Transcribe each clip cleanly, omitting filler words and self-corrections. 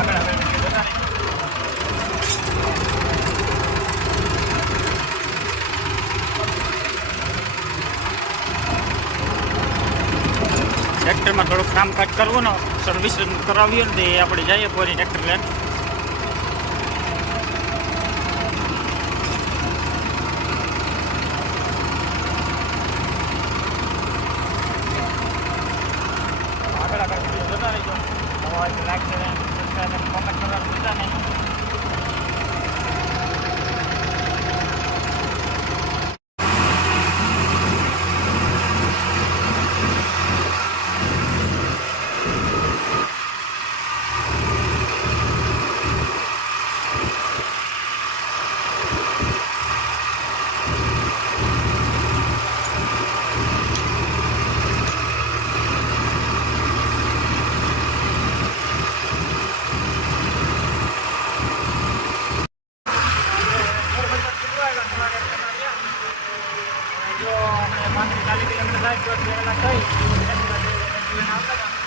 આગળ હવે બધા ટ્રેક્ટરમાં થોડુંક કામકાજ કરવું ને સર્વિસ કરાવીએ ને એ આપણે જઈએ પોરી ટ્રેક્ટર લઈને. આગળ આગળ વિડીયો જોતા રહીજો. લાઈક કરે સબસ્ક્રાઈબ કોમેન્ટ કરવાનું ભૂલતા નહીં. જો આપણે 40 કિલોમીટર થાય તો પહેલા થઈ કામ કરવાનું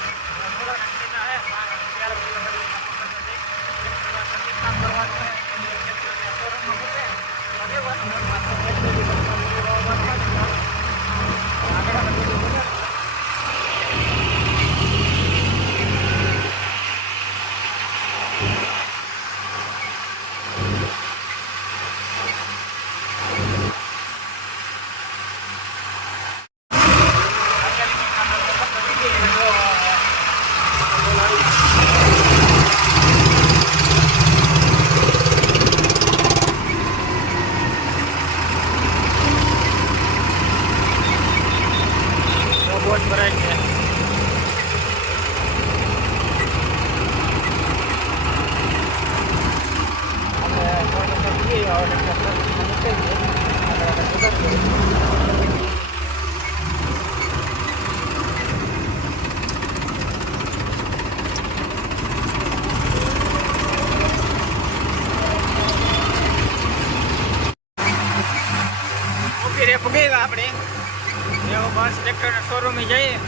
ભરાય છે. ઓકે રે પગે આપણે બસ ટ્રેક્ટર શોરૂમે જઈએ.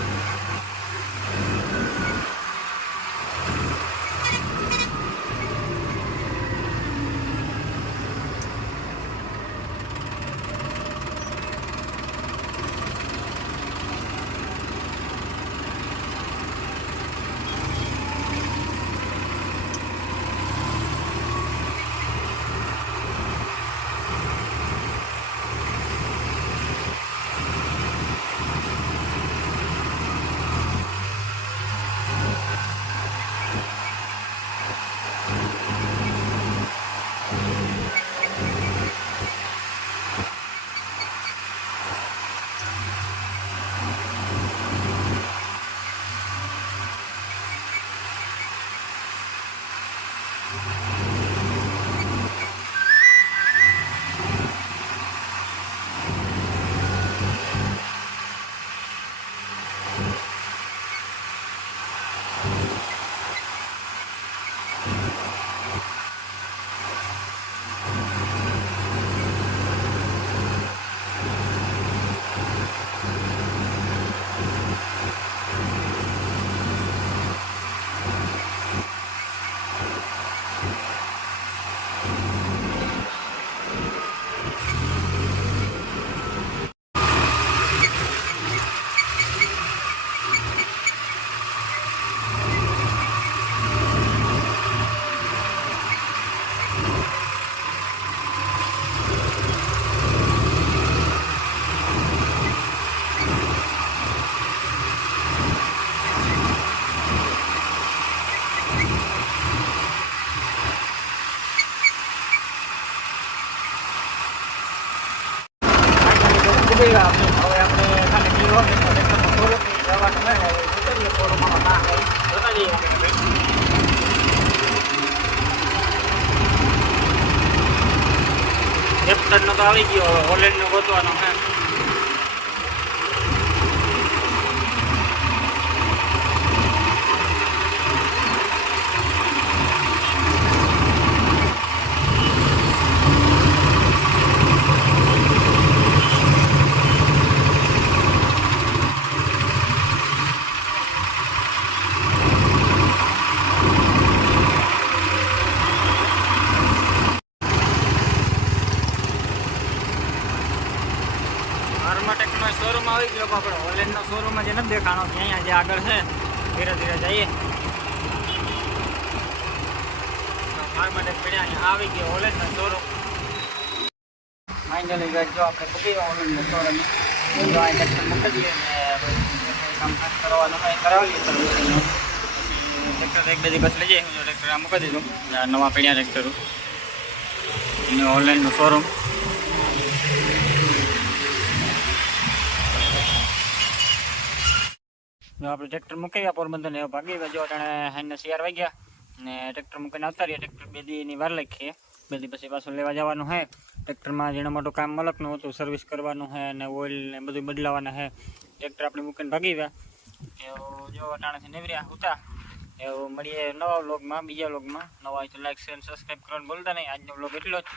હવે આપણે ખાલી જીરો જવાનું જોતા જઈએ. કેપ્ટનનો તો આવી ગયો, હોલેન્ડનો ગોતવાનો હે. આપણે હોલેન્ડનો શોરૂમ જે નથી દેખાણો અહીંયા જે આગળ છે ધીરે ધીરે જઈએ. ફાર્માટેક પડ્યા અહીંયા આવી ગયો હોલેન્ડનો શોરૂમ. ફાઇનલી ગાઈસ જો આપણે પૂકી ગયા હોલેન્ડનો શોરૂમ. જો આ ટ્રેક્ટર મૂકી દઈએ ને કામ કરવાનું હોય કરાવી લઈએ સર્વિસિંગનું. ટ્રેક્ટર એક બે દિવસ લઈ જઈએ. ટ્રેક્ટર આ મૂકી દીધું નવા પડ્યા ટ્રેક્ટરો એનું હોલેન્ડનું શોરૂમ. જો આપણે ટ્રેક્ટર મૂકી ગયા પોરબંદર ને ભાગી ગયા. જો અટાણે હાઈના 4 વાગ્યા ને ટ્રેક્ટર મૂકીને આવતા રહીએ. ટ્રેક્ટર 2 દીની વાર લખીએ. 2 દી પછી પાછું લેવા જવાનું છે. ટ્રેક્ટરમાં જેના મોટું કામ મલકનું હતું સર્વિસ કરવાનું છે અને ઓઇલ ને બધું બદલાવાના છે. ટ્રેક્ટર આપણે મૂકીને ભાગી ગયા. એવું જો અટાણેથી નેવર્યા હતા. એવું મળીએ નવા વ્લોગમાં, બીજા વ્લોગમાં. નવા હોય તો લાઈક શેર સબસ્ક્રાઈબ કરવાનું ભૂલતા નહીં. આજનો વ્લોગ એટલો જ.